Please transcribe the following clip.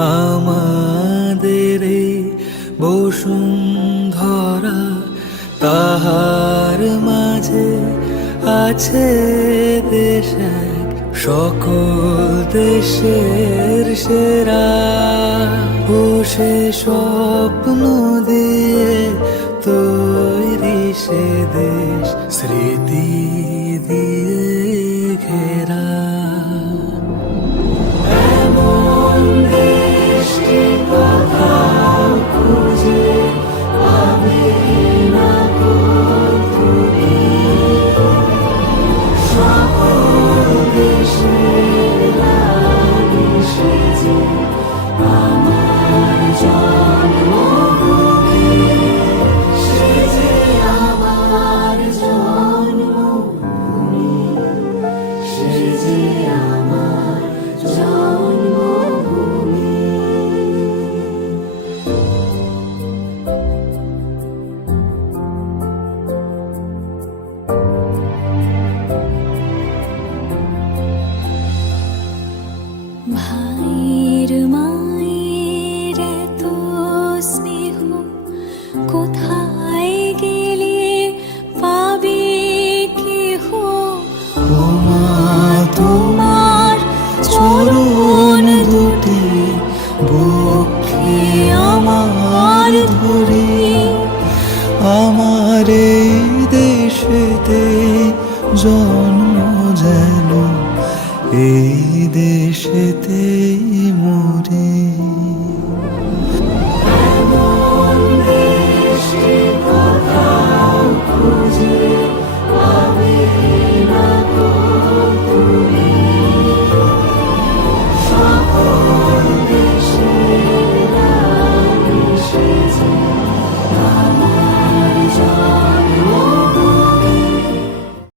আমাদের এই বসুন্ধরা, তাহার মাঝে আছে দেশ এক, সকল দেশের সেরা। ও সে স্বপ্ন দিয়ে তৈরি সে দেশ, স্মৃতি দিয়ে ঘেরা। এমন দেশটি কোথাও খুঁজে পাবে না গো তুমি, সকল দেশের রানী সেজে আমার জন্মভূমি, সেজে আমার জন্মভূমি, সেজে আমার জন্মভূমি। ভাইয়ের মায়ের এত স্নেহ কোথায় গেলে পাবে কেহ? ও মা, তোমার চরণ দুটি বক্ষে আমার ধরি, আমার এই দেশেতে জন্ম যেন এই দেশেতেই মরি।